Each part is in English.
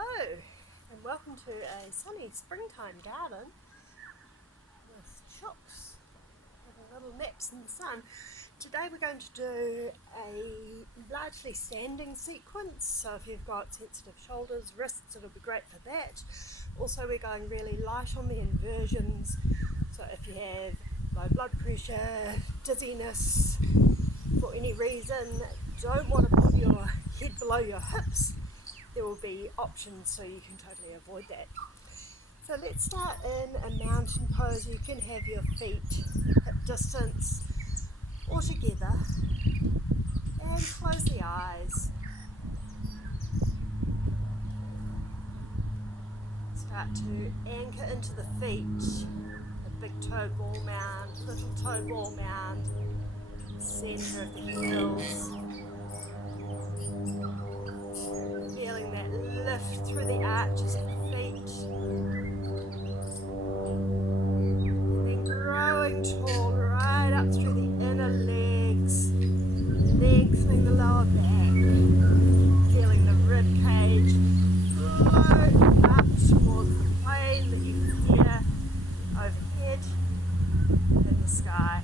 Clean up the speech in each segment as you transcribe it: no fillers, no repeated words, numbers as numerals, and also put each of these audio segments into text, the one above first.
Hello and welcome to a sunny springtime garden with chooks having little naps in the sun. Today we're going to do a largely standing sequence, so if you've got sensitive shoulders, wrists, it'll be great for that. Also we're going really light on the inversions, so if you have low blood pressure, dizziness, for any reason, don't want to put your head below your hips, there will be options so you can totally avoid that. So let's start in a mountain pose. You can have your feet hip distance or together and close the eyes. Start to anchor into the feet, the big toe ball mound, little toe ball mound, center of the heels. Feeling that lift through the arches of the feet. And then growing tall right up through the inner legs, lengthening the lower back. Feeling the rib cage float up towards the plane that you can hear overhead in the sky.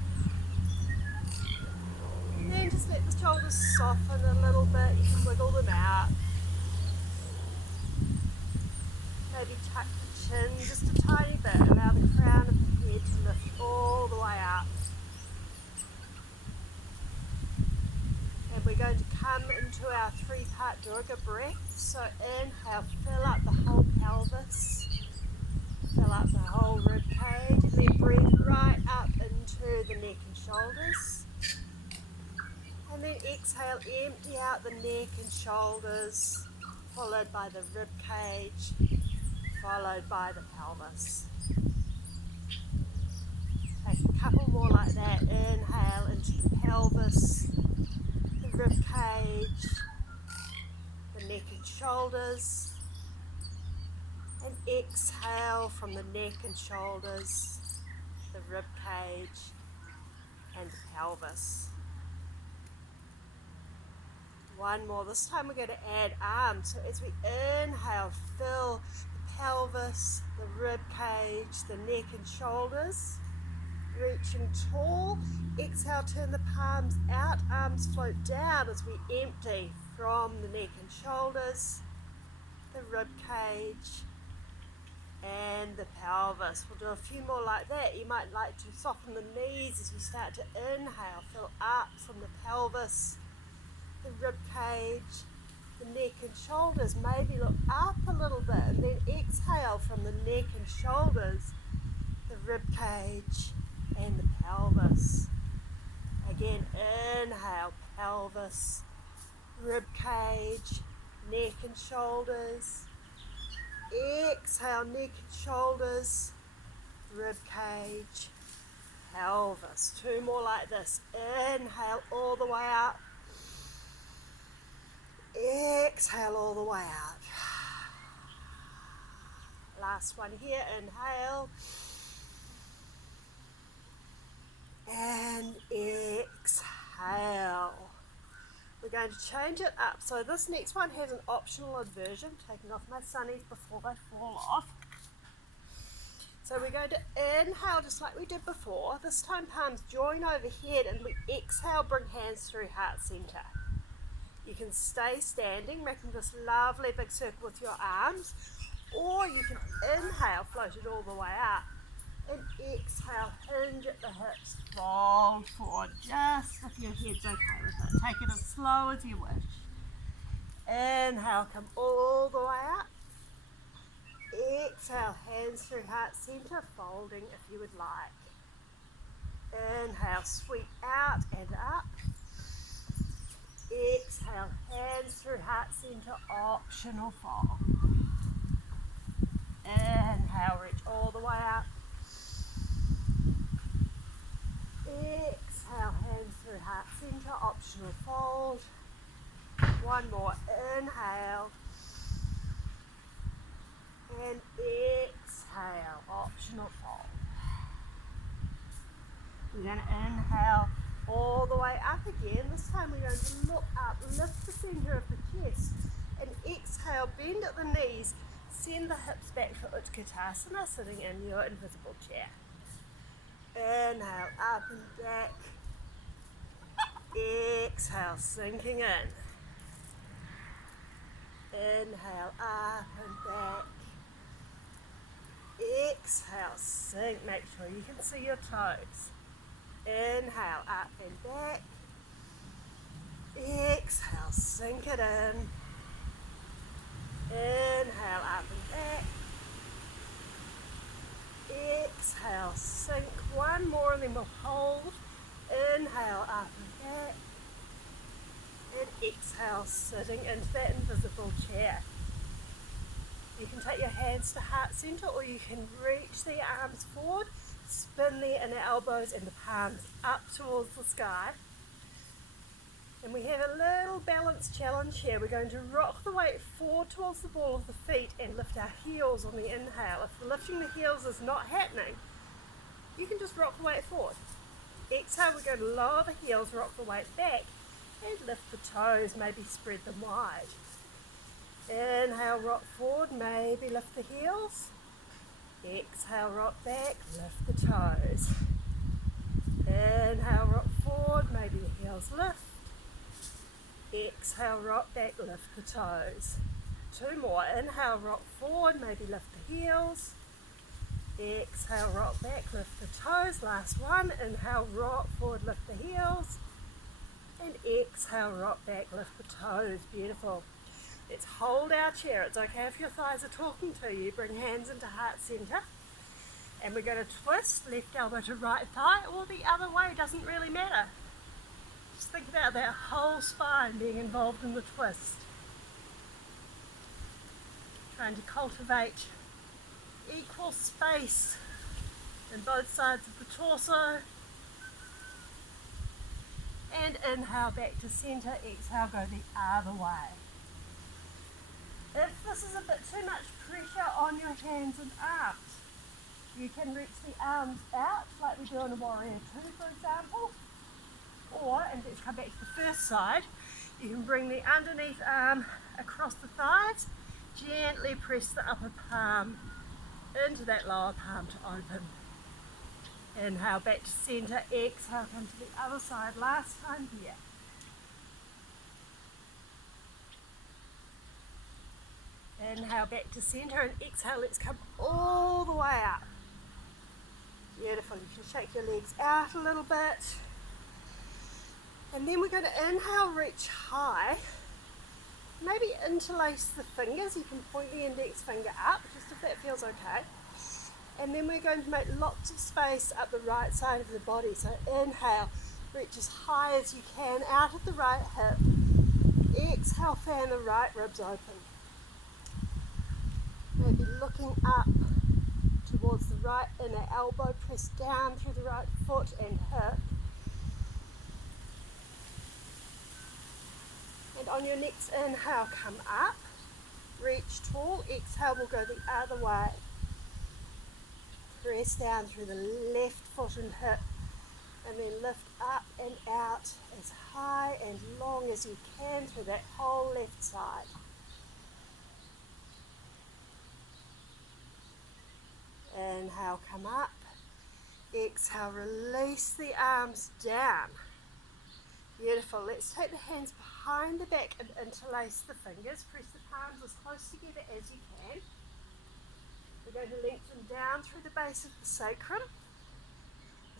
And then just let the shoulders soften a little bit. You can wiggle them out. Maybe tuck the chin just a tiny bit, allow the crown of the head to lift all the way up. And we're going to come into our three-part Durga breath. So inhale, fill up the whole pelvis, fill up the whole rib cage, and then breathe right up into the neck and shoulders. And then exhale, empty out the neck and shoulders, followed by the rib cage, followed by the pelvis. Take a couple more like that. Inhale into the pelvis, the rib cage, the neck and shoulders, and exhale from the neck and shoulders, the rib cage, and the pelvis. One more. This time we're going to add arms. So as we inhale, fill the pelvis, the rib cage, the neck and shoulders, reaching tall. Exhale, turn the palms out, arms float down as we empty from the neck and shoulders, the rib cage, and the pelvis. We'll do a few more like that. You might like to soften the knees as you start to inhale. Fill up from the pelvis, the rib cage, the neck and shoulders. Maybe look up a little bit and then exhale from the neck and shoulders, the rib cage, and the pelvis. Again, inhale, pelvis, rib cage, neck and shoulders. Exhale, neck and shoulders, rib cage, pelvis. Two more like this. Inhale all the way up. Exhale all the way out. Last one here. Inhale. And exhale. We're going to change it up. So this next one has an optional inversion. Taking off my sunnies before they fall off. So we're going to inhale just like we did before. This time palms join overhead and we exhale, bring hands through heart center. You can stay standing, making this lovely big circle with your arms, or you can inhale, float it all the way up, and exhale, hinge at the hips, fold forward, just if your head's okay with it. Take it as slow as you wish. Inhale, come all the way up. Exhale, hands through heart center, folding if you would like. Inhale, sweep out and up. Exhale, hands through heart center, optional fold. Inhale, reach all the way up. Exhale, hands through heart center, optional fold. One more, inhale. And exhale, optional fold. We're going to inhale all the way up again. This time we're going to look up, lift the center of the chest, and exhale. exhale, bend at the knees, send the hips back for Utkatasana, sitting in your invisible chair. Inhale, up and back. Exhale, sinking in. Inhale, up and back. Exhale, sink. Make sure you can see your toes. Inhale, up and back. Exhale, sink it in. Inhale, up and back. Exhale, sink. One more and then we'll hold. Inhale, up and back. And exhale, sitting into that invisible chair. You can take your hands to heart center, or you can reach the arms forward, spin the inner elbows and the palms up towards the sky. And we have a little balance challenge here. We're going to rock the weight forward towards the ball of the feet and lift our heels on the inhale. If the lifting the heels is not happening, you can just rock the weight forward. Exhale, we're going to lower the heels, rock the weight back, and lift the toes, maybe spread them wide. Inhale, rock forward, maybe lift the heels. Exhale, rock back, lift the toes. Inhale, rock forward, maybe the heels lift. Exhale, rock back, lift the toes. Two more. Inhale, rock forward, maybe lift the heels. Exhale, rock back, lift the toes. Last one. Inhale, rock forward, lift the heels. And exhale, rock back, lift the toes. Beautiful. Let's hold our chair. It's okay if your thighs are talking to you. Bring hands into heart center. And we're going to twist left elbow to right thigh, or the other way, doesn't really matter. Just think about that whole spine being involved in the twist. Trying to cultivate equal space in both sides of the torso. And inhale back to center, exhale, go the other way. If this is a bit too much pressure on your hands and arms, you can reach the arms out like we do in a warrior two, for example. Or, and let's come back to the first side, you can bring the underneath arm across the thighs, gently press the upper palm into that lower palm to open. Inhale back to center, exhale, come to the other side, last time here. Inhale back to center and exhale, let's come all the way up. Beautiful, you can shake your legs out a little bit. And then we're going to inhale, reach high. Maybe interlace the fingers. You can point the index finger up, just if that feels okay. And then we're going to make lots of space up the right side of the body. So inhale, reach as high as you can out at the right hip. Exhale, fan the right ribs open. Maybe looking up towards the right inner elbow, press down through the right foot and hip. And on your next inhale, come up, reach tall, exhale, we'll go the other way. Press down through the left foot and hip, and then lift up and out as high and long as you can through that whole left side. Inhale, come up, exhale, release the arms down. Beautiful. Let's take the hands behind the back and interlace the fingers. Press the palms as close together as you can. We're going to lengthen down through the base of the sacrum.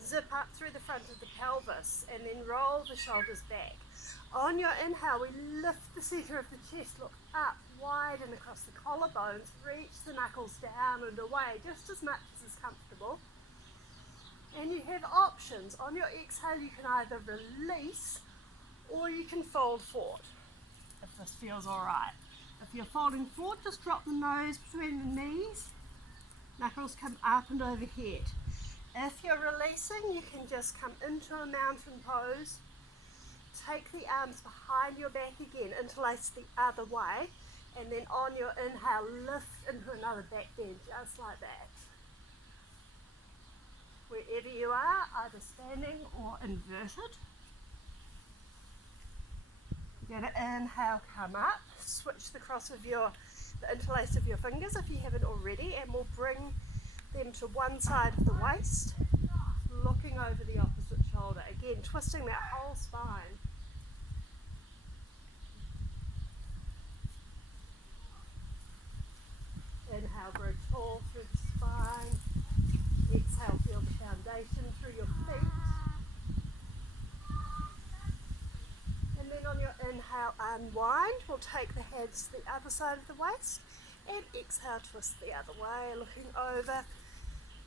Zip up through the front of the pelvis and then roll the shoulders back. On your inhale, we lift the center of the chest, look up, wide and across the collarbones. Reach the knuckles down and away, just as much as is comfortable. And you have options. On your exhale, you can either release or you can fold forward, if this feels all right. If you're folding forward, just drop the nose between the knees. Knuckles come up and overhead. If you're releasing, you can just come into a mountain pose. Take the arms behind your back again, interlace the other way, and then on your inhale, lift into another back bend, just like that. Wherever you are, either standing or inverted. You're going to inhale, come up, switch the interlace of your fingers if you haven't already, and we'll bring them to one side of the waist, looking over the opposite shoulder. Again, twisting that whole spine. Inhale, grow tall through the spine. Exhale, feel the foundation through your feet. And then on your inhale, unwind. We'll take the hands to the other side of the waist. And exhale, twist the other way, looking over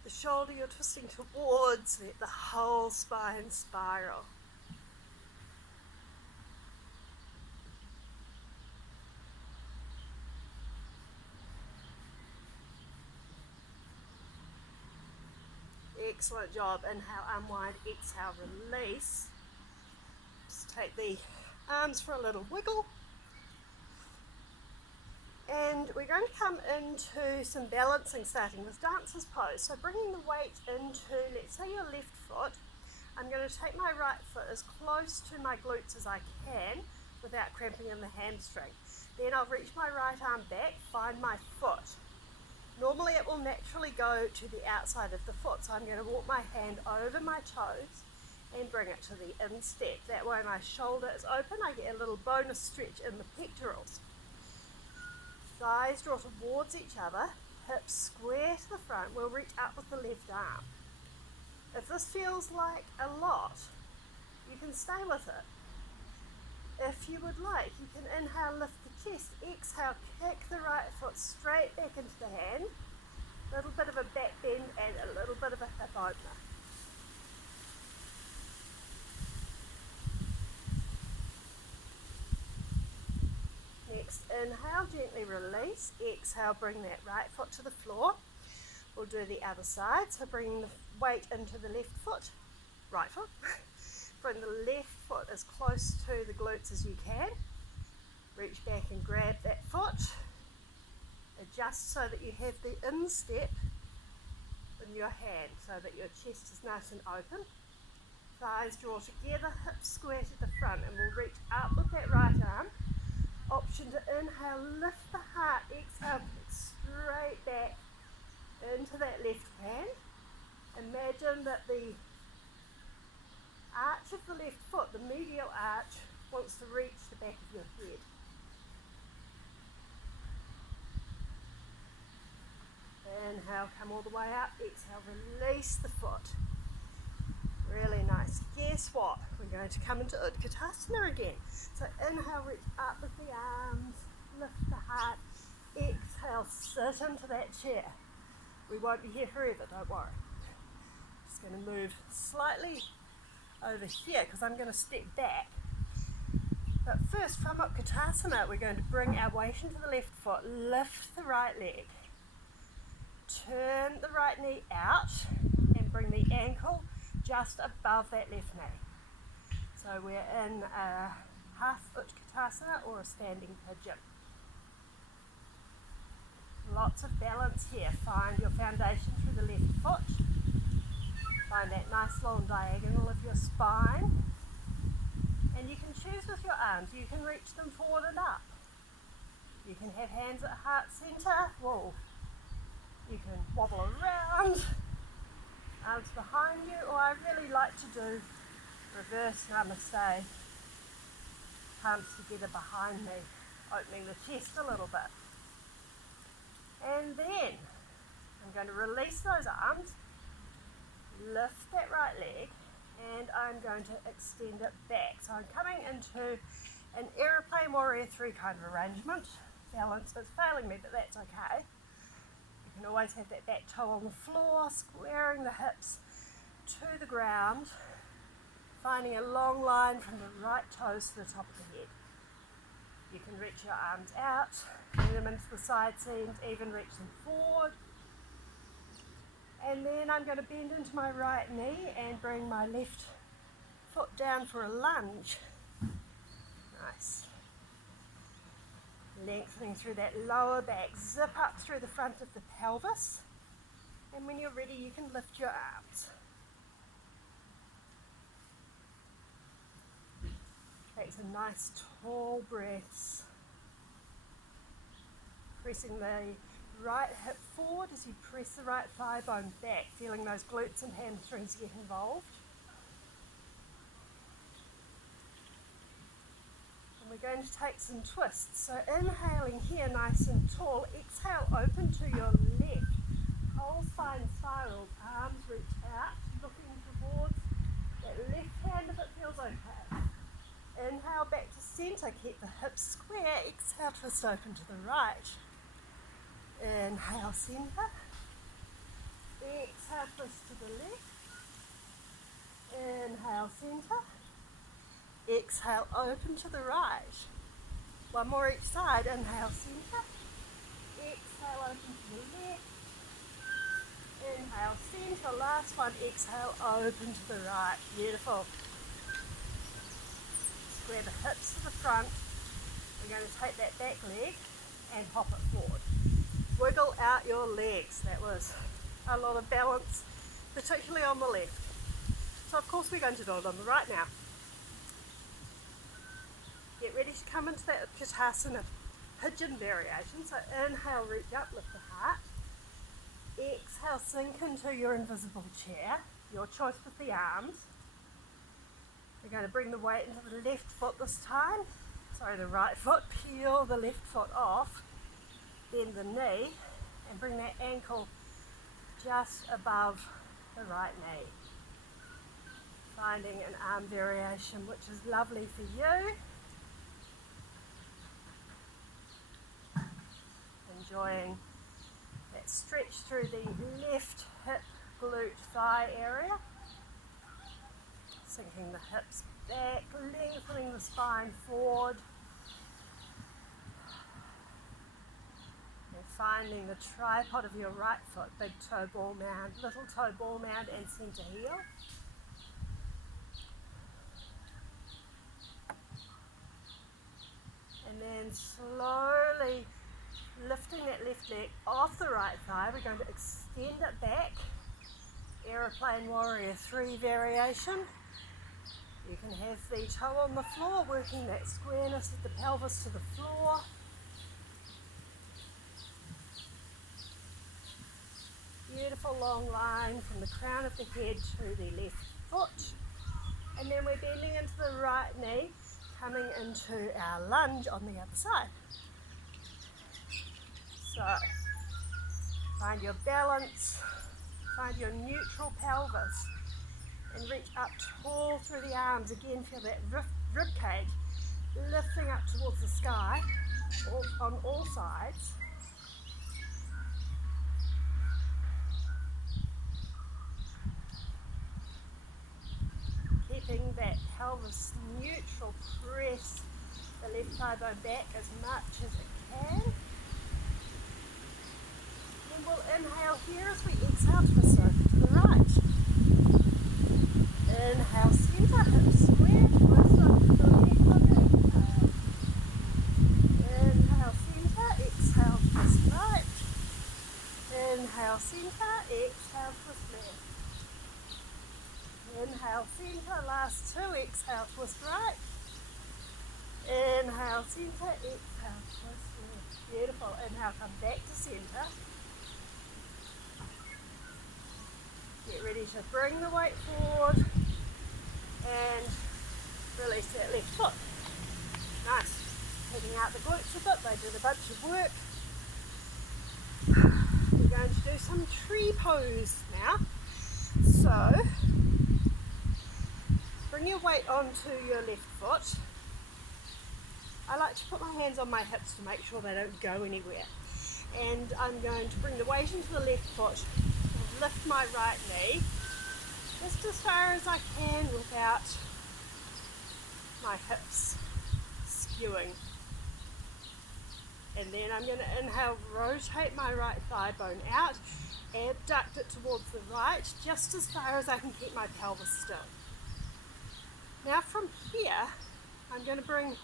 the shoulder you're twisting towards. Let the whole spine spiral. Excellent job. Inhale, unwind. Exhale, release. Just take the arms for a little wiggle. And we're going to come into some balancing, starting with dancer's pose. So bringing the weight into, let's say, your left foot. I'm going to take my right foot as close to my glutes as I can without cramping in the hamstring. Then I'll reach my right arm back, find my foot. Normally it will naturally go to the outside of the foot, so I'm going to walk my hand over my toes and bring it to the instep. That way my shoulder is open, I get a little bonus stretch in the pectorals. Thighs draw towards each other, hips square to the front. We'll reach up with the left arm. If this feels like a lot, you can stay with it. If you would like, you can inhale, lift the chest, exhale, kick the right foot straight back into the hand. A little bit of a back bend and a little bit of a hip opener. Next, inhale, gently release. Exhale, bring that right foot to the floor. We'll do the other side, so bringing the weight into the left foot, right foot. Bring the left foot as close to the glutes as you can. Reach back and grab that foot. Adjust so that you have the instep in your hand, so that your chest is nice and open. Thighs draw together, hips square to the front, and we'll reach up with that right arm. Option to inhale, lift the heart, exhale, kick straight back into that left hand. Imagine that the arch of the left foot, the medial arch, wants to reach the back of your head. Inhale, come all the way up. Exhale, release the foot. Really nice. Guess what? We're going to come into Utkatasana again. So inhale, reach up with the arms, lift the heart. Exhale, sit into that chair. We won't be here forever, don't worry. Just going to move slightly over here because I'm going to step back. But first, from Utkatasana, we're going to bring our weight into the left foot, lift the right leg, turn the right knee out, and bring the ankle just above that left knee. So we're in a half Utkatasana or a standing pigeon. Lots of balance here. Find your foundation through the left foot. Find that nice long diagonal of your spine. And you can choose with your arms. You can reach them forward and up. You can have hands at heart center. Whoa. You can wobble around. Arms behind you. Or I really like to do reverse namaste. Palms together behind me. Opening the chest a little bit. And then I'm going to release those arms, lift that right leg, and I'm going to extend it back. So I'm coming into an aeroplane warrior 3 kind of arrangement. Balance is failing me, but that's okay. You can always have that back toe on the floor, squaring the hips to the ground, finding a long line from the right toes to the top of the head. You can reach your arms out, bring them into the side seams, even reach them forward. And then I'm going to bend into my right knee and bring my left foot down for a lunge. Nice. Lengthening through that lower back, zip up through the front of the pelvis. And when you're ready, you can lift your arms. Take take some nice tall breaths. Pressing the right hip forward as you press the right thigh bone back, feeling those glutes and hamstrings get involved. And we're going to take some twists. So inhaling here nice and tall, exhale open to your left. Whole spine spiraled, arms reach out, looking towards that left hand if it feels okay. Inhale back to centre, keep the hips square, exhale twist open to the right. Inhale centre, exhale twist to the left, inhale centre, exhale open to the right. One more each side, inhale centre, exhale open to the left, inhale centre, last one, exhale open to the right. Beautiful. Square the hips to the front. We're going to take that back leg and hop it forward. Wiggle out your legs. That was a lot of balance, particularly on the left. So of course we're going to do it on the right now. Get ready to come into that Utkatasana Pigeon variation. So inhale, reach up, lift the heart. Exhale, sink into your invisible chair. Your choice with the arms. We're going to bring the weight into the left foot this time. Sorry, the right foot. Peel the left foot off. Bend the knee and bring that ankle just above the right knee. Finding an arm variation which is lovely for you. Enjoying that stretch through the left hip, glute, thigh area. Sinking the hips back, lengthening the spine forward. Finding the tripod of your right foot, big toe ball mound, little toe ball mound and centre heel. And then slowly lifting that left leg off the right thigh. We're going to extend it back. Aeroplane Warrior 3 variation. You can have the toe on the floor, working that squareness of the pelvis to the floor. Beautiful long line from the crown of the head to the left foot. And then we're bending into the right knee, coming into our lunge on the other side. So, find your balance, find your neutral pelvis, and reach up tall through the arms. Again, feel that rib cage lifting up towards the sky on all sides. Keeping that pelvis neutral, press the left thigh bone back as much as it can. Then we'll inhale here as we exhale, twist over to the right. Inhale, centre, hips square, twist over to the left on the inhale. Inhale, centre, exhale, twist right. Inhale, centre, exhale, twist left. Inhale, centre, last two, exhale, twist right. Inhale, centre, exhale, twist left. Beautiful. Inhale, come back to centre. Get ready to bring the weight forward and release that left foot. Nice. Taking out the glutes a bit, they did a bunch of work. We're going to do some tree pose now. So, bring your weight onto your left foot. I like to put my hands on my hips to make sure they don't go anywhere. And I'm going to bring the weight into the left foot, lift my right knee just as far as I can without my hips skewing. And then I'm going to inhale, rotate my right thigh bone out, abduct it towards the right, just as far as I can keep my pelvis still. Now from here, I'm going to bring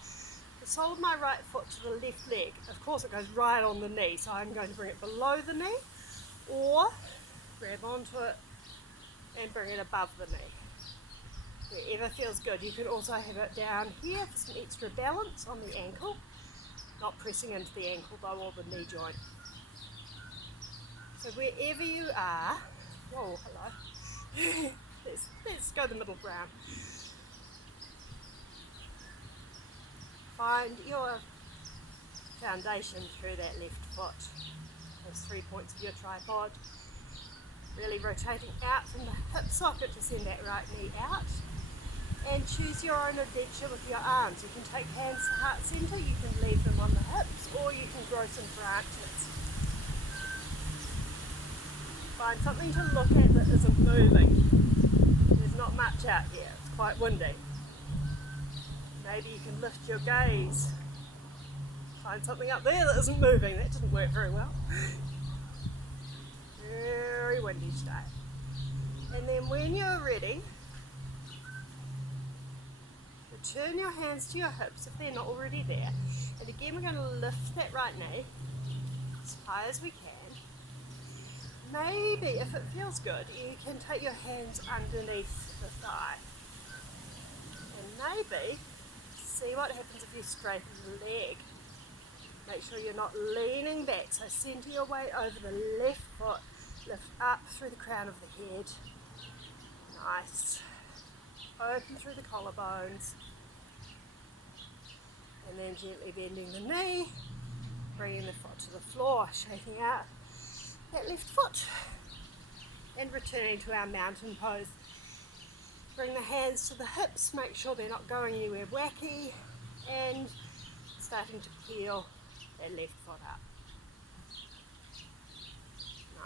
the sole of my right foot to the left leg. Of course it goes right on the knee, so I'm going to bring it below the knee, or grab onto it and bring it above the knee. Wherever feels good. You can also have it down here for some extra balance on the ankle. Not pressing into the ankle though, or the knee joint. So wherever you are, whoa, hello. let's go the middle ground. Find your foundation through that left foot. Those 3 points of your tripod. Really rotating out from the hip socket to send that right knee out. And choose your own adventure with your arms. You can take hands to heart center, you can leave them on the hips, or you can grow some branches. Find something to look at that isn't moving. There's not much out here, it's quite windy. Maybe you can lift your gaze. Find something up there that isn't moving. That didn't work very well. Very windy today. And then when you're ready, turn your hands to your hips if they're not already there. And again, we're going to lift that right knee as high as we can. Maybe, if it feels good, you can take your hands underneath the thigh. And maybe see what happens if you straighten the leg. Make sure you're not leaning back. So center your weight over the left foot. Lift up through the crown of the head. Nice. Open through the collarbones. And then gently bending the knee, bringing the foot to the floor, shaking out that left foot. And returning to our mountain pose. Bring the hands to the hips, make sure they're not going anywhere wacky, and starting to peel that left foot up.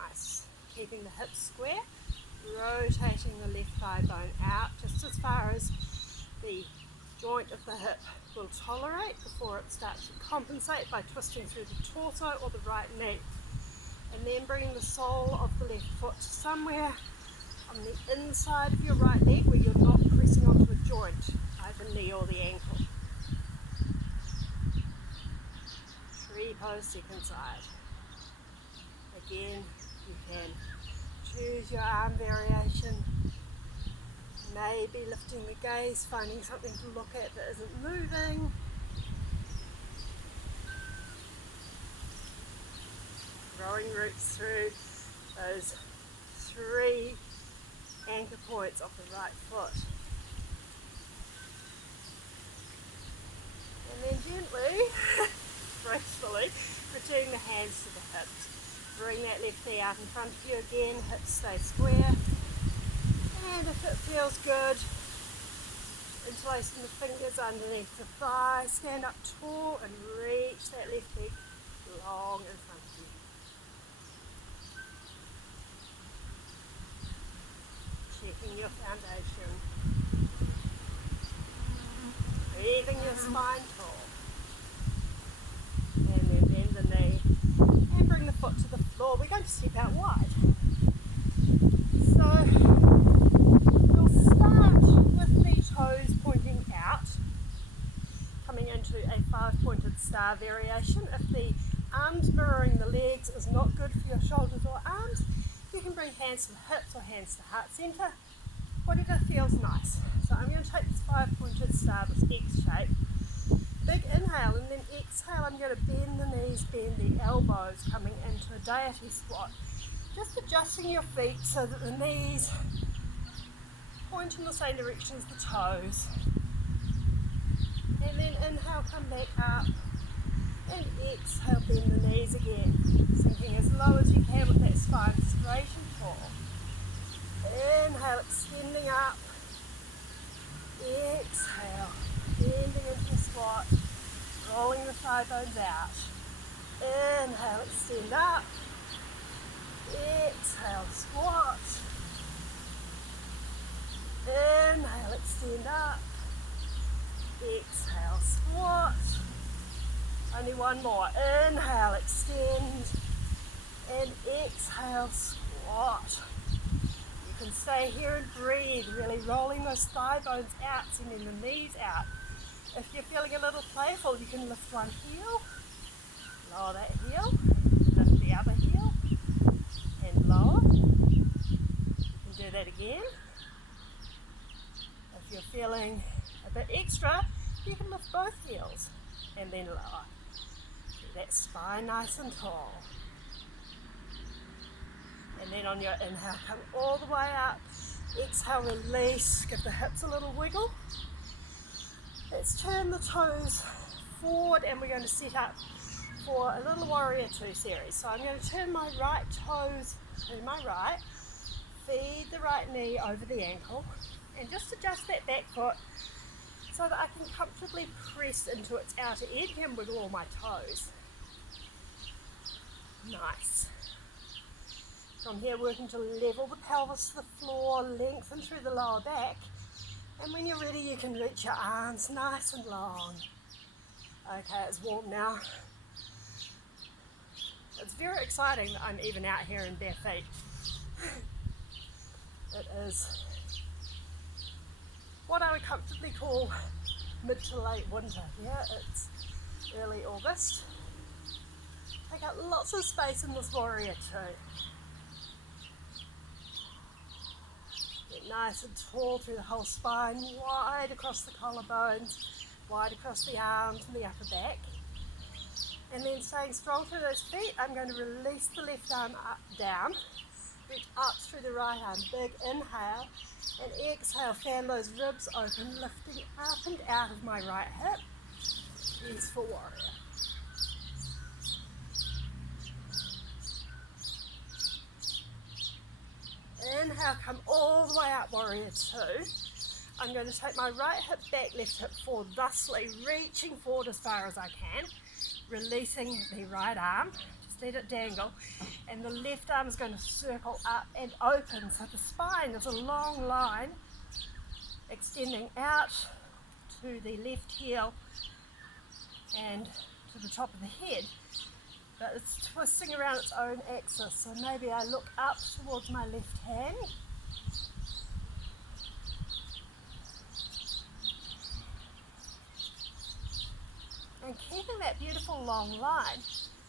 Nice. Keeping the hips square, rotating the left thigh bone out just as far as the joint of the hip will tolerate before it starts to compensate by twisting through the torso or the right knee. And then bringing the sole of the left foot somewhere on the inside of your right leg where you're not pressing onto a joint, either knee or the ankle. Tree pose, second side. Again, you can choose your arm variation. Maybe lifting the gaze, finding something to look at that isn't moving. Growing roots through those 3 anchor points of the right foot. And then gently, gracefully, returning the hands to the hips. Bring that left knee out in front of you again, hips stay square. And if it feels good, interlacing the fingers underneath the thigh, stand up tall and reach that left leg long in front of you. Checking your foundation. Breathing your spine tall. And then bend the knee and bring the foot to the floor. We're going to step out wide. So we'll start with the toes pointing out, coming into a 5-pointed star variation. If the arms mirroring the legs is not good for your shoulders or arms, you can bring hands to the hips or hands to heart center, whatever feels nice. So I'm going to take this 5-pointed star, this X shape. Big inhale, and then exhale, I'm going to bend the knees, bend the elbows, coming into a deity squat. Just adjusting your feet so that the knees point in the same direction as the toes. And then inhale, come back up. And exhale, bend the knees again. Sinking as low as you can with that spine straight and tall. Inhale, extending up. Exhale, bending into the squat. Rolling the thigh bones out. Inhale, extend up. Exhale, squat. Inhale, extend up. Exhale, squat. Only one more. Inhale, extend. And exhale, squat. You can stay here and breathe, really rolling those thigh bones out, sending the knees out. If you're feeling a little playful, you can lift one heel, lower that heel, lift the other heel, and lower. You can do that again. If you're feeling a bit extra, you can lift both heels and then lower. Keep that spine nice and tall. And then on your inhale, come all the way up. Exhale, release, give the hips a little wiggle. Let's turn the toes forward and we're going to set up for a little warrior two series. So I'm going to turn my right toes to my right, feed the right knee over the ankle, and just adjust that back foot so that I can comfortably press into its outer edge and wiggle all my toes. Nice. From here, working to level the pelvis to the floor, lengthen through the lower back, and when you're ready, you can reach your arms nice and long. Okay, it's warm now. It's very exciting that I'm even out here in bare feet. It is what I would comfortably call mid to late winter. Yeah, it's early August. Take out lots of space in this warrior two. Get nice and tall through the whole spine, wide across the collarbones, wide across the arms and the upper back. And then staying strong through those feet, I'm going to release the left arm up, down, reach up through the right arm, big inhale, and exhale, fan those ribs open, lifting up and out of my right hip. Peaceful warrior. Inhale, come all the way up, warrior two. I'm going to take my right hip back, left hip forward, thusly reaching forward as far as I can, releasing the right arm, just let it dangle, and the left arm is going to circle up and open, so the spine is a long line extending out to the left heel and to the top of the head, but it's twisting around its own axis, so maybe I look up towards my left hand. And keeping that beautiful long line,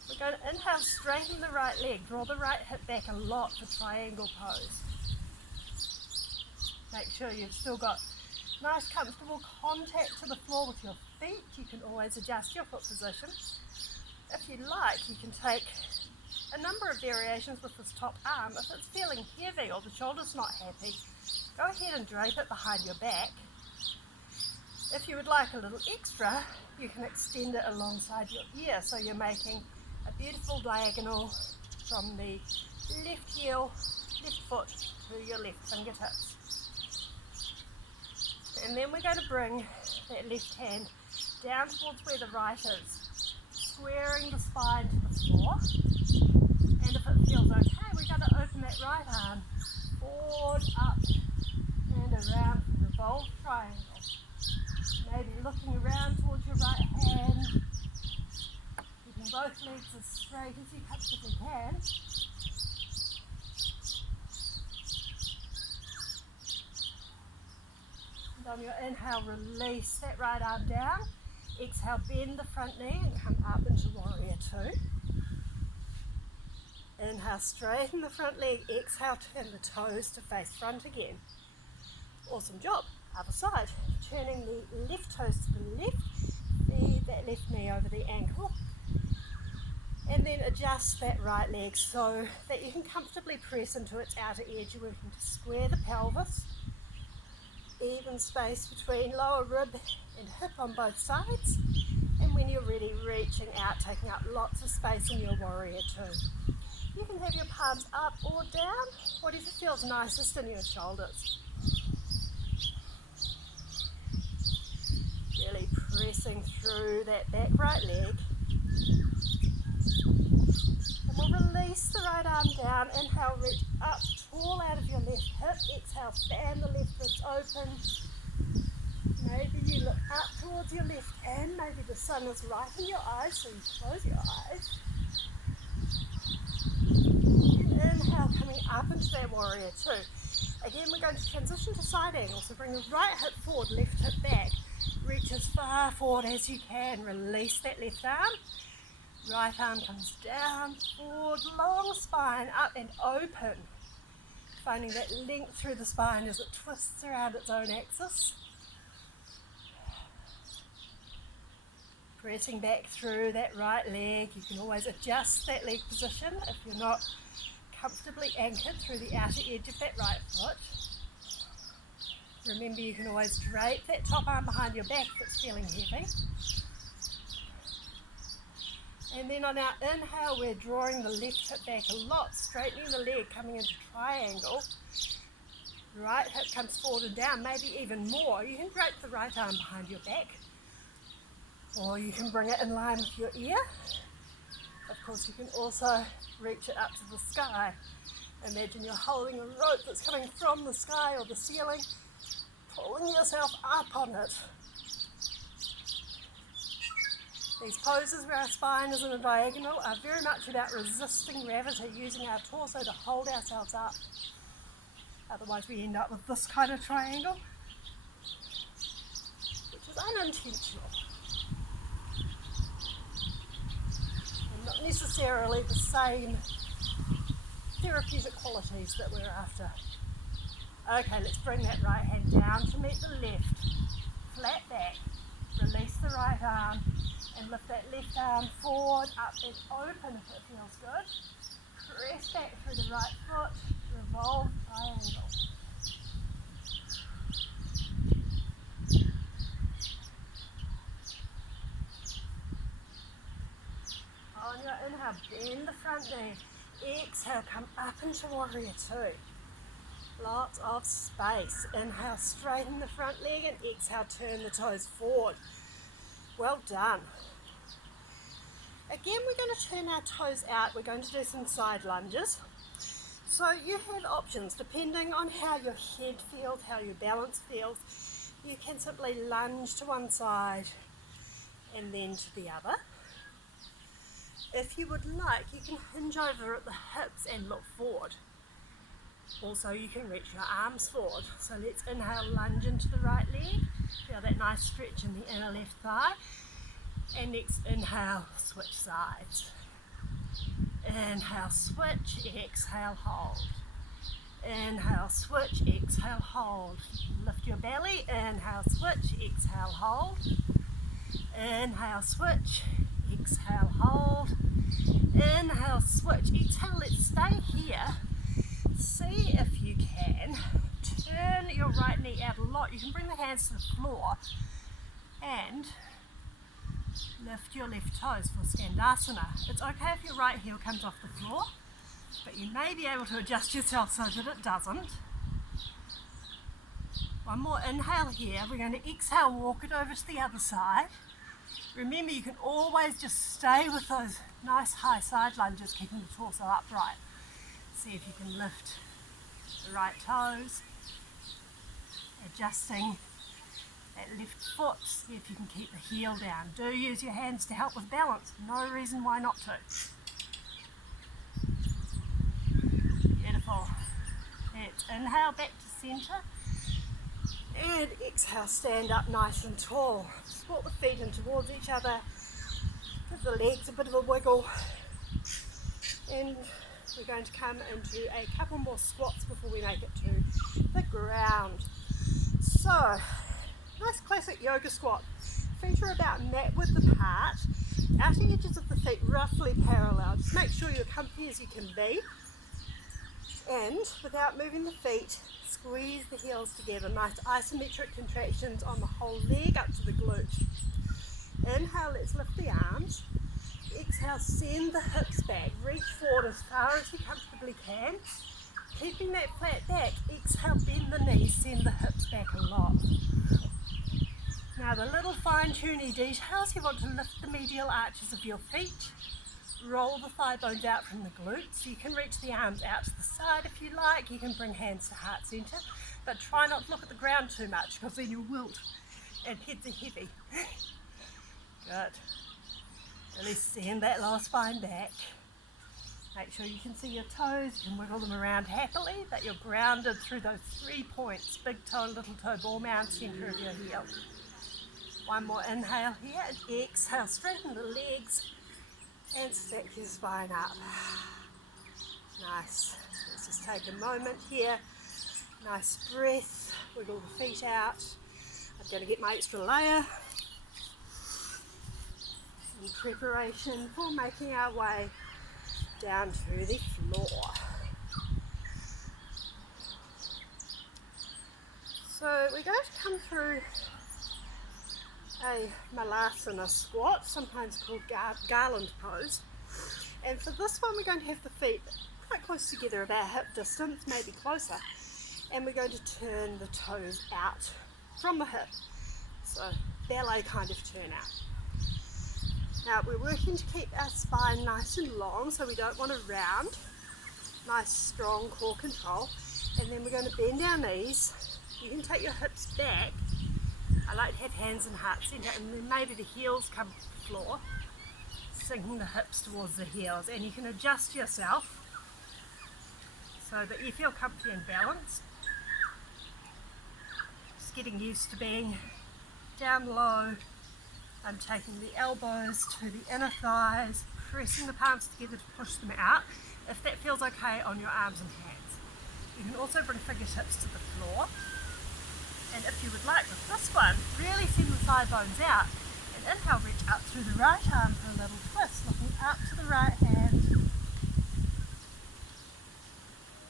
we're going to inhale, straighten the right leg, draw the right hip back a lot for triangle pose. Make sure you've still got nice comfortable contact to the floor with your feet. You can always adjust your foot position. If you like, you can take a number of variations with this top arm. If it's feeling heavy or the shoulder's not happy, go ahead and drape it behind your back. If you would like a little extra, you can extend it alongside your ear, so you're making a beautiful diagonal from the left heel, left foot to your left fingertips. And then we're going to bring that left hand down towards where the right is, squaring the spine to the floor. And if it feels okay, we're going to open that right arm forward, up and around for a revolved triangle. Maybe looking around towards your right hand, keeping both legs as straight as you comfortably can. And on your inhale, release that right arm down. Exhale, bend the front knee and come up into warrior two. Inhale, straighten the front leg. Exhale, turn the toes to face front again. Awesome job. Other side. Turning the left toes to the left. Feed that left knee over the ankle. And then adjust that right leg so that you can comfortably press into its outer edge. You're working to square the pelvis. Even space between lower rib and hip on both sides. And when you're ready, reaching out, taking up lots of space in your warrior two. You can have your palms up or down, whatever feels nicest in your shoulders. Really pressing through that back right leg. And we'll release the right arm down. Inhale, reach up, tall out of your left hip. Exhale, fan the left ribs open. Maybe you look up towards your left hand. Maybe the sun is right in your eyes, so you close your eyes. And inhale, coming up into that warrior two. Again, we're going to transition to side angle. So bring the right hip forward, left hip back. Reach as far forward as you can. Release that left arm. Right arm comes down, forward, long spine, up and open. Finding that length through the spine as it twists around its own axis. Pressing back through that right leg. You can always adjust that leg position if you're not comfortably anchored through the outer edge of that right foot. Remember, you can always drape that top arm behind your back if it's feeling heavy. And then on our inhale, we're drawing the left hip back a lot, straightening the leg, coming into triangle. Right hip comes forward and down, maybe even more. You can drape the right arm behind your back, or you can bring it in line with your ear. Of course, you can also reach it up to the sky. Imagine you're holding a rope that's coming from the sky or the ceiling, pulling yourself up on it. These poses where our spine is in a diagonal are very much about resisting gravity, using our torso to hold ourselves up. Otherwise we end up with this kind of triangle, which is unintentional. And not necessarily the same therapeutic qualities that we're after. Okay, let's bring that right hand down to meet the left. Flat back. Release the right arm and lift that left arm forward, up and open if it feels good. Press back through the right foot, revolve triangle. On your inhale, bend the front knee. Exhale, come up into warrior two. Lots of space. Inhale, straighten the front leg, and exhale, turn the toes forward. Well done. Again, we're going to turn our toes out. We're going to do some side lunges. So you have options depending on how your head feels, how your balance feels. You can simply lunge to one side and then to the other. If you would like, you can hinge over at the hips and look forward. Also, you can reach your arms forward. So let's inhale, lunge into the right leg. Feel that nice stretch in the inner left thigh. And next, inhale, switch sides. Inhale, switch, exhale, hold. Inhale, switch, exhale, hold. Lift your belly, inhale, switch, exhale, hold. Inhale, switch, exhale, hold. Inhale, switch, exhale. Let's stay here. See if you can turn your right knee out a lot. You can bring the hands to the floor and lift your left toes for Skandasana. It's okay if your right heel comes off the floor, but you may be able to adjust yourself so that it doesn't. One more inhale here. We're going to exhale, walk it over to the other side. Remember, you can always just stay with those nice high side lunges, keeping the torso upright. See if you can lift the right toes, adjusting that left foot. See if you can keep the heel down. Do use your hands to help with balance. No reason why not to. Beautiful. Let's inhale back to centre. And exhale, stand up nice and tall. Just walk the feet in towards each other. Give the legs a bit of a wiggle. And we're going to come into a couple more squats before we make it to the ground. So, nice classic yoga squat. Feet are about mat width apart. Outer edges of the feet roughly parallel. Just make sure you're comfy as you can be. And without moving the feet, squeeze the heels together. Nice isometric contractions on the whole leg up to the glute. Inhale, let's lift the arms. Exhale, send the hips back. Reach forward as far as you comfortably can. Keeping that flat back. Exhale, bend the knees, send the hips back a lot. Now the little fine-tuning details, you want to lift the medial arches of your feet. Roll the thigh bones out from the glutes. You can reach the arms out to the side if you like. You can bring hands to heart center, but try not to look at the ground too much because then you'll wilt and heads are heavy. Good. Really send that lower spine back. Make sure you can see your toes. You can wiggle them around happily, that you're grounded through those 3 points, big toe and little toe, ball mount, center of your heel. One more inhale here, and exhale, straighten the legs and stack your spine up. Nice. Let's just take a moment here. Nice breath. Wiggle the feet out. I'm going to get my extra layer. in preparation for making our way down to the floor. So we're going to come through a Malasana Squat, sometimes called garland pose. And for this one we're going to have the feet quite close together, about hip distance, maybe closer. And we're going to turn the toes out from the hip. So ballet kind of turn out. Now we're working to keep our spine nice and long, so we don't want to round. Nice strong core control. And then we're going to bend our knees. You can take your hips back. I like to have hands in heart centre, and then maybe the heels come to the floor, sinking the hips towards the heels, and you can adjust yourself so that you feel comfy and balanced. Just getting used to being down low. I'm taking the elbows to the inner thighs, pressing the palms together to push them out, if that feels okay on your arms and hands. You can also bring fingertips to the floor. And if you would like with this one, really send the thigh bones out. And inhale, reach up through the right arm for a little twist, looking up to the right hand.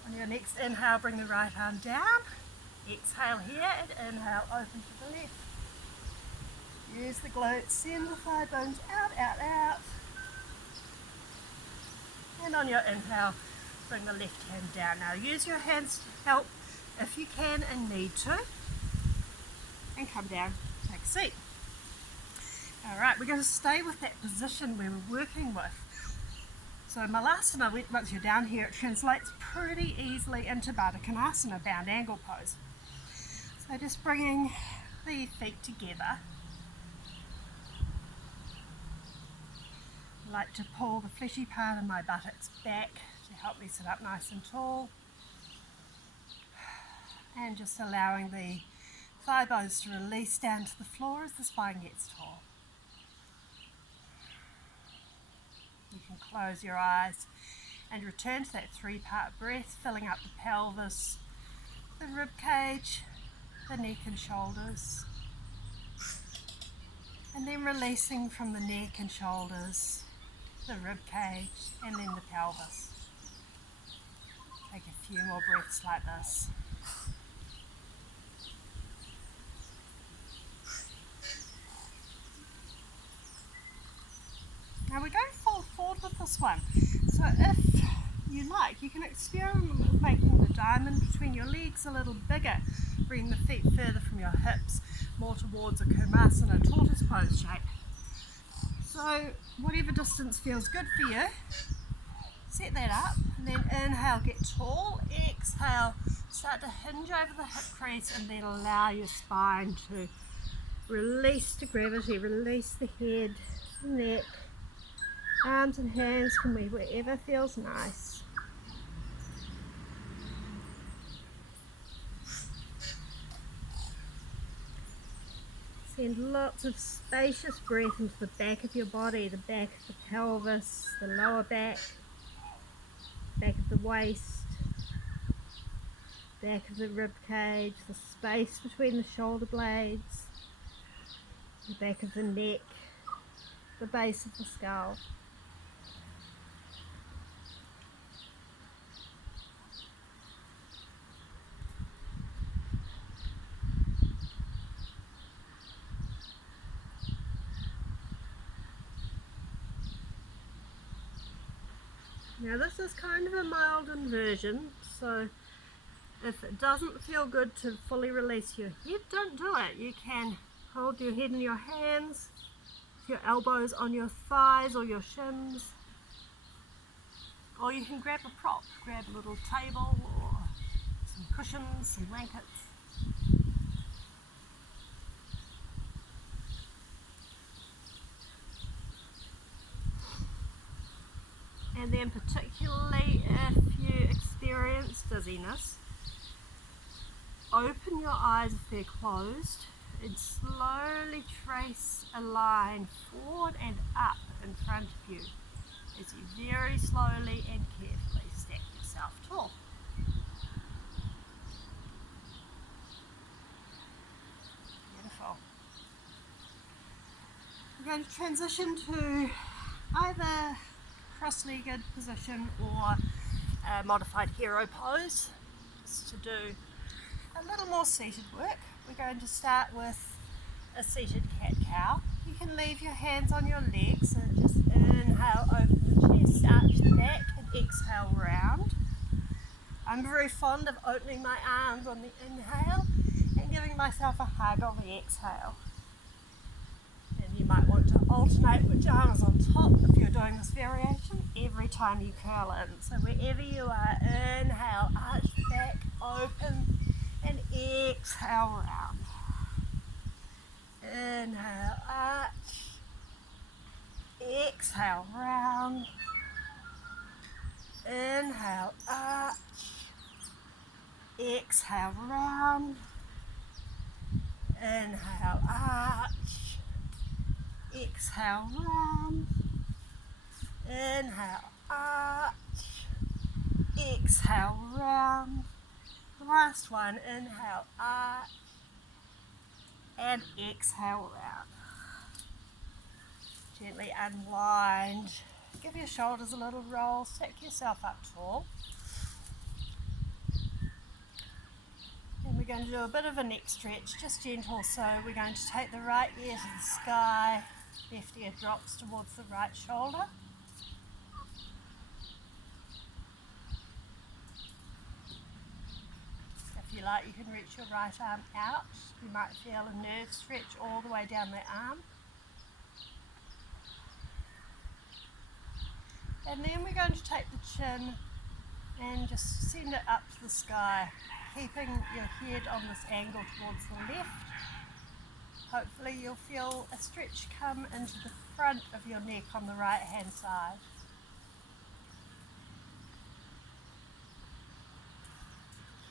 On your next inhale, bring the right arm down. Exhale here and inhale, open to the left. Use the glutes, send the thigh bones out, out, out. And on your inhale, bring the left hand down. Now use your hands to help if you can and need to. And come down, take a seat. Alright, we're going to stay with that position we were working with. So Malasana, once you're down here, it translates pretty easily into Utkatasana, bound angle pose. So just bringing the feet together. I like to pull the fleshy part of my buttocks back to help me sit up nice and tall. And just allowing the thigh bones to release down to the floor as the spine gets tall. You can close your eyes and return to that three-part breath, filling up the pelvis, the rib cage, the neck and shoulders, and then releasing from the neck and shoulders, the rib cage, and then the pelvis. Take a few more breaths like this. Now we're going to fall forward with this one. So if you like, you can experiment with making the diamond between your legs a little bigger. Bring the feet further from your hips, more towards a Kurmasana tortoise pose shape. So whatever distance feels good for you, set that up, and then inhale, get tall. Exhale, start to hinge over the hip crease, and then allow your spine to release to gravity, release the head, the neck. Arms and hands can move wherever feels nice. Send lots of spacious breath into the back of your body, the back of the pelvis, the lower back, back of the waist, back of the rib cage, the space between the shoulder blades, the back of the neck, the base of the skull. Now this is kind of a mild inversion, so if it doesn't feel good to fully release your head, don't do it. You can hold your head in your hands, your elbows on your thighs or your shins, or you can grab a prop, grab a little table or some cushions, some blankets. And then particularly if you experience dizziness, open your eyes if they're closed and slowly trace a line forward and up in front of you as you very slowly and carefully stack yourself tall. Beautiful. We're going to transition to either cross-legged position or a modified hero pose, just to do a little more seated work. We're going to start with a seated cat-cow. You can leave your hands on your legs and just inhale, open the chest, arch the back, and exhale round. I'm very fond of opening my arms on the inhale and giving myself a hug on the exhale. And you might want to alternate which arm is on top if you're doing this variation every time you curl in. So wherever you are, inhale, arch the back, open, and exhale round. Inhale, arch, exhale round. Inhale, arch, exhale round. Inhale, arch, exhale round. Inhale, arch, exhale round. Last one, inhale, arch, and exhale round. Gently unwind. Give your shoulders a little roll, stick yourself up tall. And we're going to do a bit of a neck stretch, just gentle. So we're going to take the right ear to the sky, left ear drops towards the right shoulder. If you like, you can reach your right arm out. You might feel a nerve stretch all the way down the arm. And then we're going to take the chin and just send it up to the sky, keeping your head on this angle towards the left. Hopefully you'll feel a stretch come into the front of your neck on the right hand side.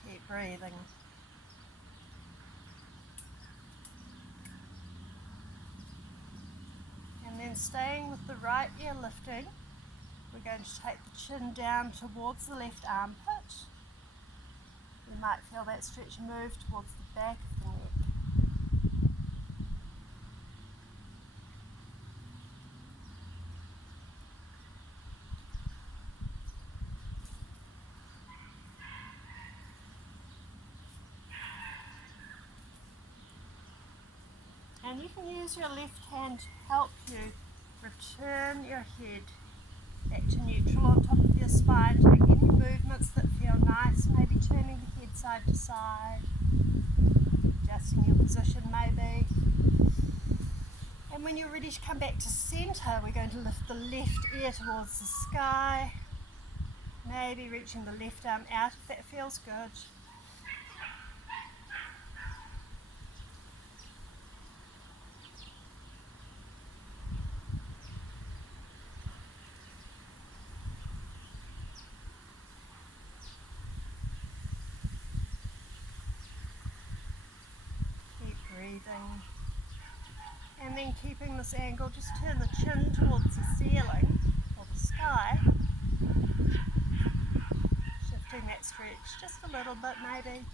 Keep breathing. And then staying with the right ear lifting, we're going to take the chin down towards the left armpit. You might feel that stretch move towards the back of the neck. And you can use your left hand to help you return your head back to neutral on top of your spine. Take any movements that feel nice, maybe turning the head side to side, adjusting your position maybe. And when you're ready to come back to centre, we're going to lift the left ear towards the sky, maybe reaching the left arm out if that feels good. Breathing. And then keeping this angle, just turn the chin towards the ceiling or the sky. Shifting that stretch just a little bit maybe.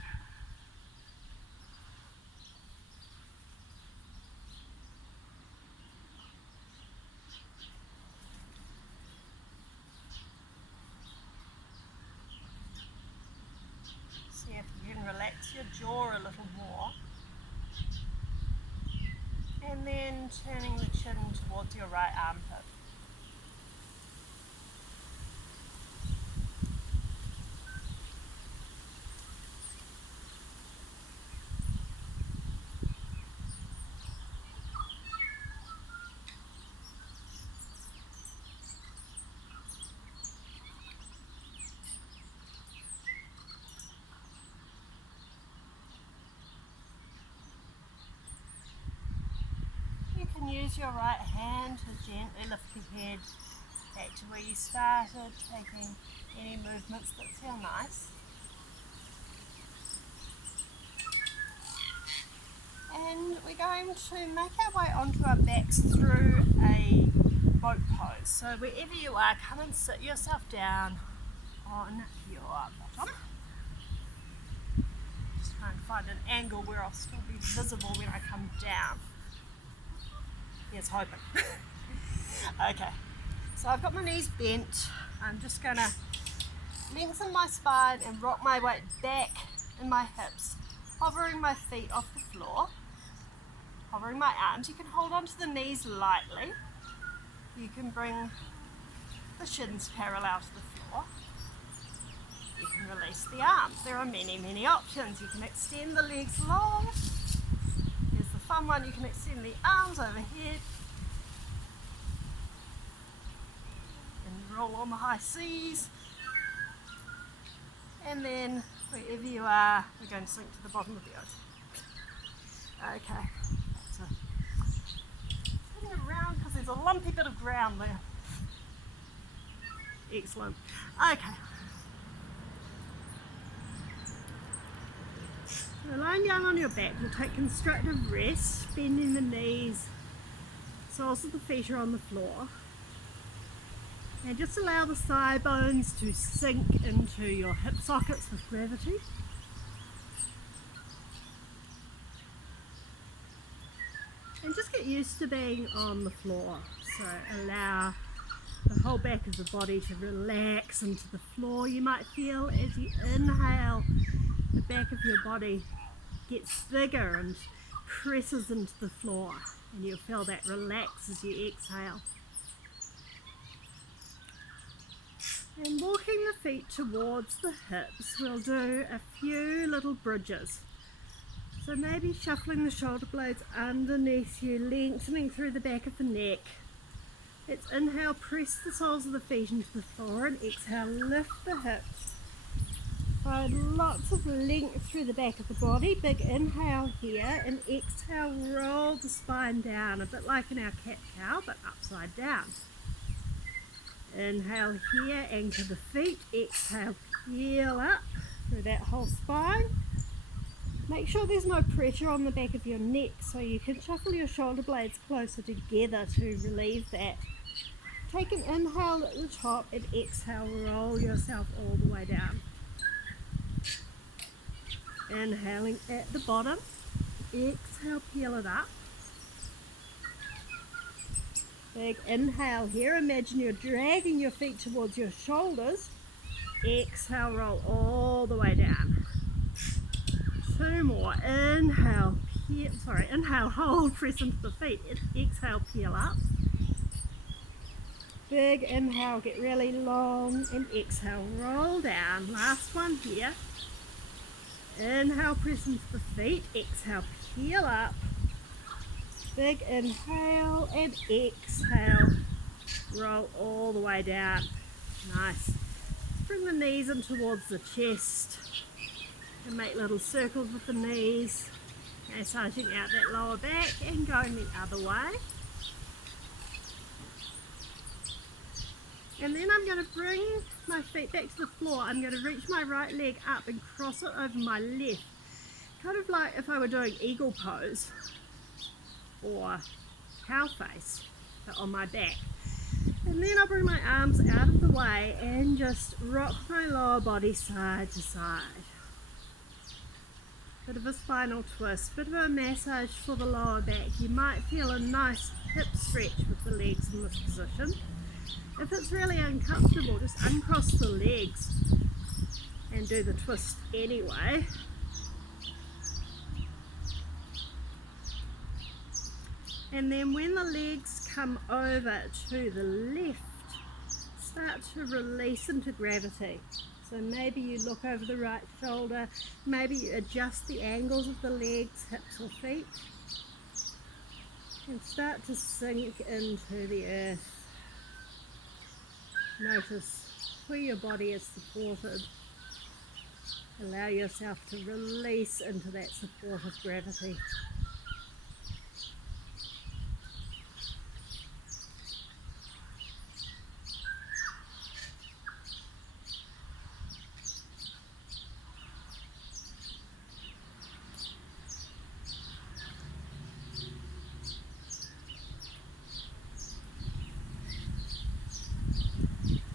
See if you can relax your jaw a little more. And then turning the chin towards your right armpit. Use your right hand to gently lift the head back to where you started, taking any movements that feel nice. And we're going to make our way onto our backs through a boat pose. So wherever you are, come and sit yourself down on your bottom. Just trying to find an angle where I'll still be visible when I come down. Here's hoping. Okay, so I've got my knees bent. I'm just going to lengthen my spine and rock my weight back in my hips, hovering my feet off the floor, hovering my arms. You can hold onto the knees lightly. You can bring the shins parallel to the floor. You can release the arms. There are many, many options. You can extend the legs long. Here's the fun one. You can extend the arms overhead and roll on the high seas. And then wherever you are, we're going to sink to the bottom of the ocean. Okay. So turning around because there's a lumpy bit of ground there. Excellent. Okay. So lying down on your back, you'll take constructive rest, bending the knees, soles of the feet are on the floor. And just allow the thigh bones to sink into your hip sockets with gravity. And just get used to being on the floor. So allow the whole back of the body to relax into the floor. You might feel as you inhale, the back of your body gets bigger and presses into the floor. And you'll feel that relax as you exhale. And walking the feet towards the hips, we'll do a few little bridges. So maybe shuffling the shoulder blades underneath you, lengthening through the back of the neck. Let's inhale, press the soles of the feet into the floor, and exhale, lift the hips. Find lots of length through the back of the body. Big inhale here, and exhale, roll the spine down, a bit like in our cat-cow, but upside down. Inhale here, anchor the feet. Exhale, peel up through that whole spine. Make sure there's no pressure on the back of your neck, so you can shuffle your shoulder blades closer together to relieve that. Take an inhale at the top and exhale, roll yourself all the way down. Inhaling at the bottom. Exhale, peel it up. Big inhale here. Imagine you're dragging your feet towards your shoulders. Exhale, roll all the way down. Two more. Inhale, inhale, hold, press into the feet. Exhale, peel up. Big inhale, get really long, and exhale, roll down. Last one here. Inhale, press into the feet. Exhale, peel up. Big inhale and exhale, roll all the way down. Nice. Bring the knees in towards the chest and make little circles with the knees, massaging out that lower back and going the other way. And then I'm going to bring my feet back to the floor. I'm going to reach my right leg up and cross it over my left, kind of like if I were doing eagle pose or cow face, but on my back. And then I'll bring my arms out of the way and just rock my lower body side to side. Bit of a spinal twist, bit of a massage for the lower back. You might feel a nice hip stretch with the legs in this position. If it's really uncomfortable, just uncross the legs and do the twist anyway. And then when the legs come over to the left, start to release into gravity. So maybe you look over the right shoulder, maybe you adjust the angles of the legs, hips or feet, and start to sink into the earth. Notice where your body is supported. Allow yourself to release into that supportive gravity.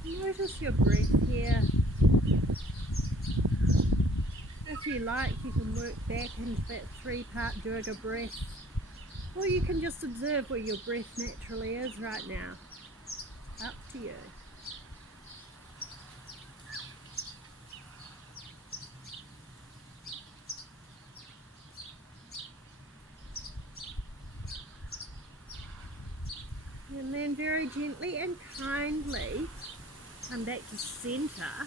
Notice your breath here. If you like, you can work back into that 3-part Durga breath. Or you can just observe where your breath naturally is right now. Up to you. And then very gently and kindly come back to centre.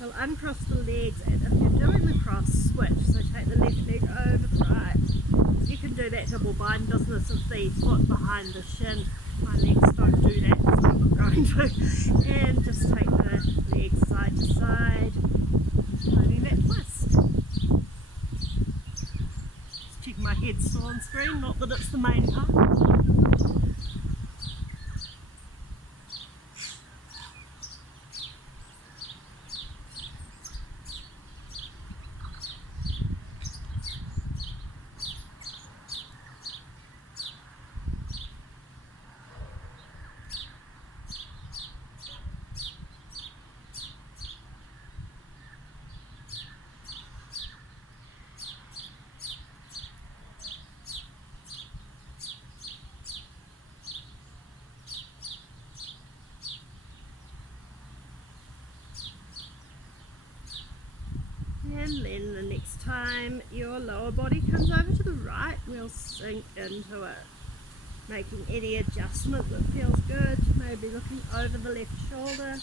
We'll uncross the legs, and if you're doing the cross, switch. So take the left leg over the right. You can do that double bind business of the foot behind the shin. My legs don't do that, so I'm not going to. And just take the legs side to side, finding that twist. Just checking my head's still on screen, not that it's the main part. And then the next time your lower body comes over to the right, we'll sink into it, making any adjustment that feels good, maybe looking over the left shoulder.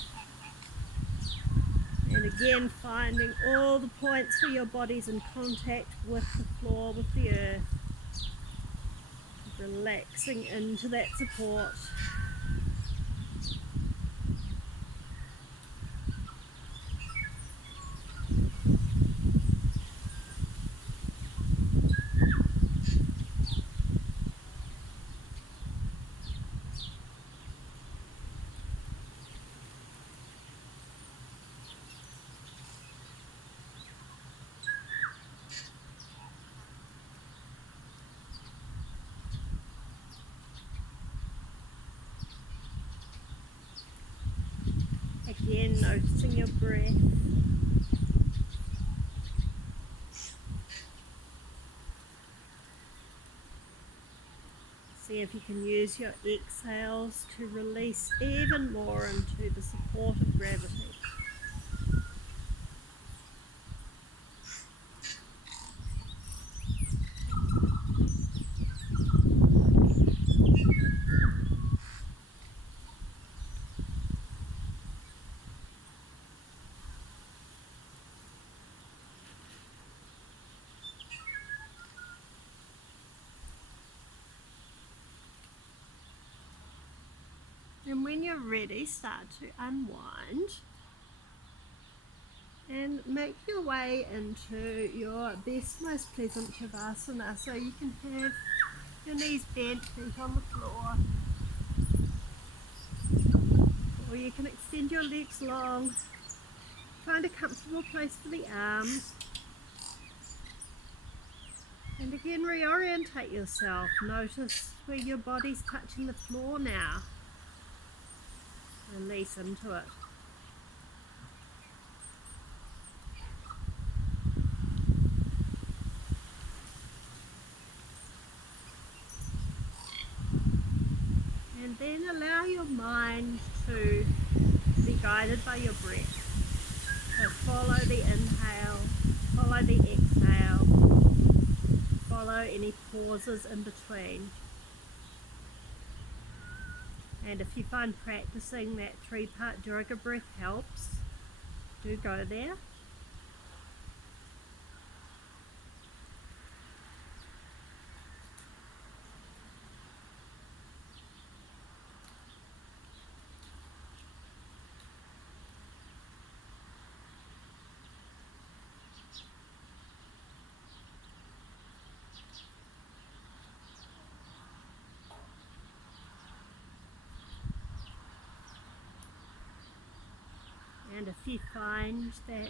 And again, finding all the points where your body's in contact with the floor, with the earth. Relaxing into that support. Again, noticing your breath. See if you can use your exhales to release even more into the support of gravity. And when you're ready, start to unwind and make your way into your best, most pleasant Utkatasana. So you can have your knees bent, feet on the floor, or you can extend your legs long. Find a comfortable place for the arms. And again, reorientate yourself. Notice where your body's touching the floor now. Release into it. And then allow your mind to be guided by your breath. So follow the inhale, follow the exhale, follow any pauses in between. And if you find practicing that 3-part Durga breath helps, do go there. And if you find that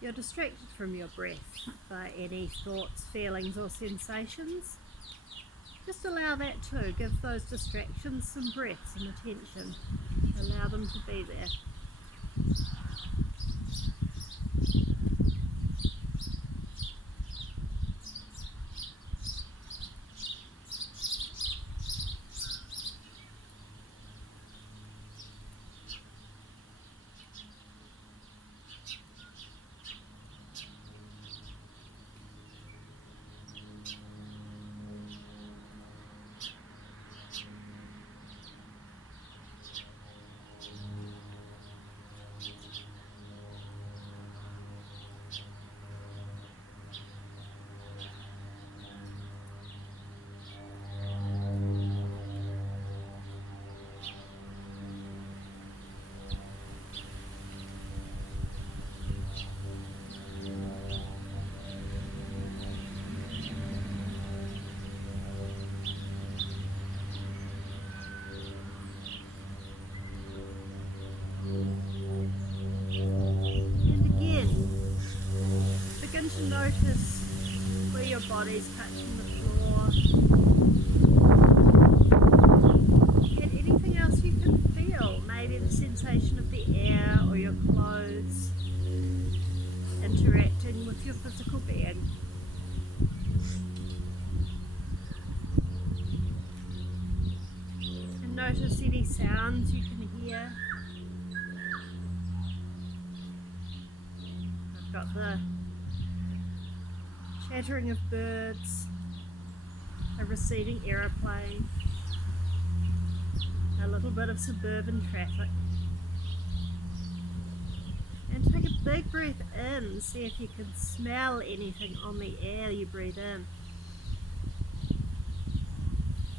you're distracted from your breath by any thoughts, feelings or sensations, just allow that too. Give those distractions some breath, some attention. Allow them to be there. body's touching the floor. And anything else you can feel, maybe the sensation of the air or your clothes interacting with your physical being. And notice any sounds you can hear. I've got the chattering of birds, a receding aeroplane, a little bit of suburban traffic. And take a big breath in, see if you can smell anything on the air you breathe in.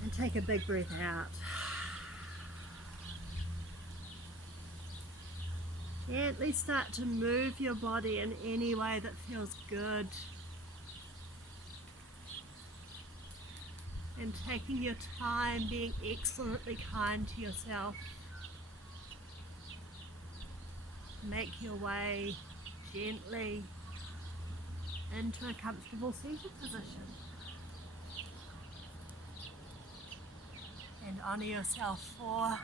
And take a big breath out. Gently start to move your body in any way that feels good. And taking your time, being excellently kind to yourself. Make your way gently into a comfortable seated position. And honour yourself for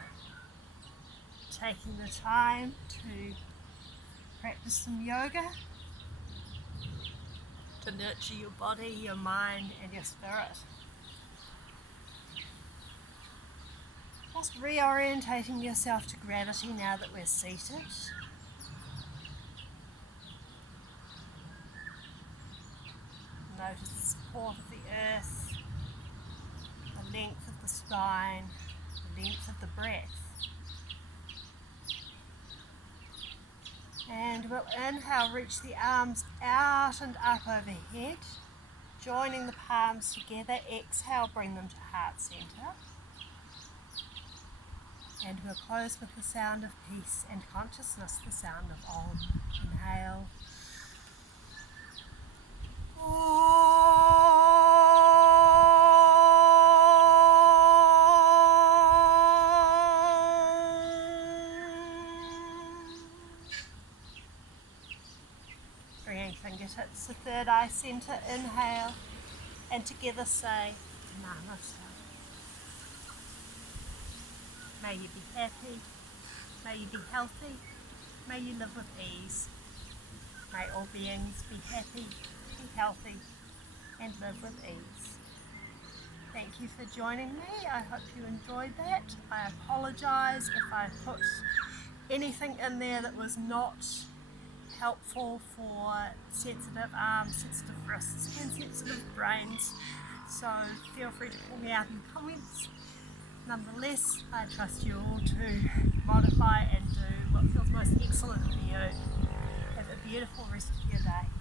taking the time to practice some yoga, to nurture your body, your mind and your spirit. Just reorientating yourself to gravity now that we're seated. Notice the support of the earth, the length of the spine, the length of the breath. And we'll inhale, reach the arms out and up overhead, joining the palms together. Exhale, bring them to heart center. And we'll close with the sound of peace and consciousness, the sound of Om. Inhale. Bringing fingertips to third eye center. Inhale. And together say Namaste. May you be happy, may you be healthy, may you live with ease. May all beings be happy, be healthy, and live with ease. Thank you for joining me. I hope you enjoyed that. I apologise if I put anything in there that was not helpful for sensitive arms, sensitive wrists, and sensitive brains. So feel free to call me out in the comments. Nonetheless, I trust you all to modify and do what feels most excellent for you. Have a beautiful rest of your day.